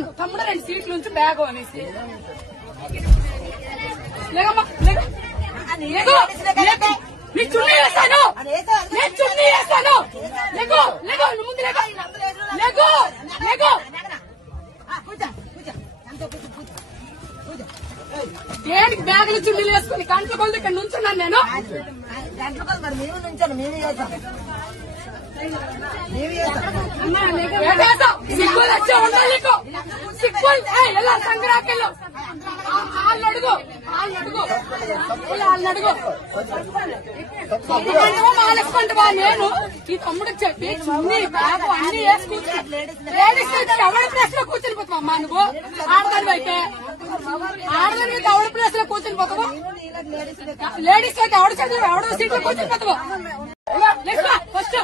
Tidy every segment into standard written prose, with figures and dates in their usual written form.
చెప్పాను తమ్ముడు 2 సీట్లు నుంచి బ్యాగ్ అనేసి లేగమ్మా నీ చున్నీ వేస్తాను నేను చున్నీ వేస్తాను లేగో లేగో ముందు లేగో లేగో లేగో దేనికి బ్యాగులు చున్నీలు వేసుకుని కంట్లో కొలు ఇక్కడ నుంచున్నాను నేను సిగ్గులు వచ్చే ఉండాలి నీకు సిగ్గులు ఎలా సంగ్రాకెళ్ళు వాళ్ళని అడుగు మాలేసుకుంటావా నేను ఈ తమ్ముడికి చెప్పి చున్నీ బ్యాగు అన్ని వేసుకుంటా లేడీస్ ఎవరి ప్లేస్ లో కూర్చొని పోతావు అమ్మా నువ్వు ఆడదాని అయితే ఆడదానికి ఎవరి ప్లేస్ లో కూర్చొని పోతావు లేడీస్ అయితే ఎవడో సీట్ లో కూర్చొని పోతావు ఫస్ట్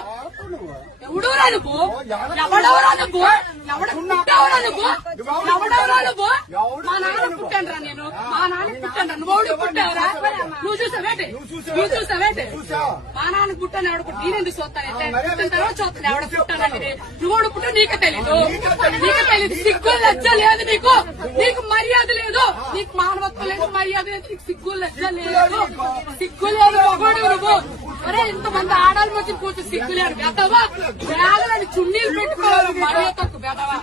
ఎవడవరా నువ్వు ఎవడవరా నువ్వు ఎవడవరా నువ్వు ఎవడవరా నువ్వు మా నాన్న పుట్టానురా నేను మా నాన్న పుట్టాను నువ్వు పుట్టావురా నువ్వు చూసావేంటి మా నాన్న పుట్టాను ఎవడ పుట్టి నేనెందుకు చూస్తానంటే పుట్టిన తర్వాత చూస్తాను ఎవడ పుట్టానంటే నువ్వు పుట్టా నీకు తెలీదు సిగ్గు లజ్జ లేదు నీకు మర్యాద లేదు నీకు మానవత్వం లేదు మర్యాద లేదు నీకు సిగ్గు లజ్జ లేదు సిగ్గు లేదు మగోడు నువ్వు అరే ఇంతమంది ఆడాలి వచ్చి కూర్చొని సిగ్గు లేదు బెదవా బ్యాగులని చున్నీలు పెట్టుకోవాలి మర్యాద తక్కువ బెదవా